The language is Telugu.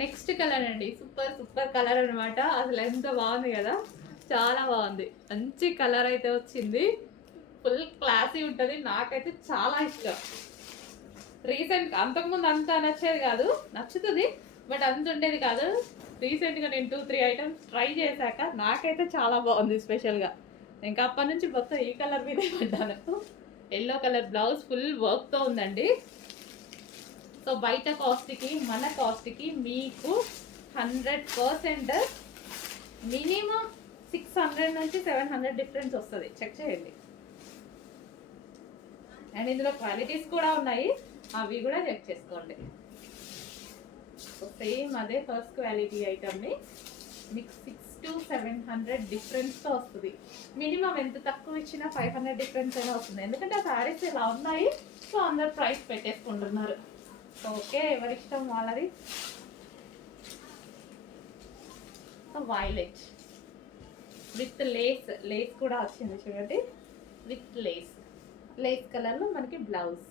నెక్స్ట్ కలర్ అండి, సూపర్ సూపర్ కలర్ అనమాట. అసలు ఎంత బాగుంది కదా, చాలా బాగుంది. మంచి కలర్ అయితే వచ్చింది, ఫుల్ క్లాసీ ఉంటుంది. నాకైతే చాలా ఇష్టం. రీసెంట్ అంతకుముందు అంత నచ్చేది కాదు, నచ్చుతుంది బట్ అంత ఉండేది కాదు. రీసెంట్గా నేను 2-3 ఐటమ్స్ ట్రై చేశాక నాకైతే చాలా బాగుంది స్పెషల్గా. ఇంకా అప్పటి నుంచి మొత్తం ఈ కలర్ మీదే పడ్డాను. ఎల్లో కలర్ బ్లౌజ్ ఫుల్ వర్క్తో ఉందండి. సో బయట కాస్ట్కి మన కాస్ట్కి మీకు 100% మినిమం 600 నుంచి 700 డిఫరెన్స్ వస్తుంది. చెక్ చేయండి. అండ్ ఇందులో క్వాలిటీస్ కూడా ఉన్నాయి, అవి కూడా చెక్ చేసుకోండి. సేమ్ అదే ఫస్ట్ క్వాలిటీ ఐటమ్ని మీకు 600 to 700 డిఫరెన్స్తో వస్తుంది. మినిమం ఎంత తక్కువ ఇచ్చినా 500 డిఫరెన్స్ అయినా వస్తుంది. ఎందుకంటే ఆ శారీస్ ఇలా ఉన్నాయి, సో అందరు ప్రైస్ పెట్టేసుకుంటున్నారు. ఓకే, ఎవరిష్టం వాళ్ళది. వైలెట్ విత్ లేస్ కూడా వచ్చింది చూడండి, విత్ లేస్ కలర్లో మనకి బ్లౌజ్.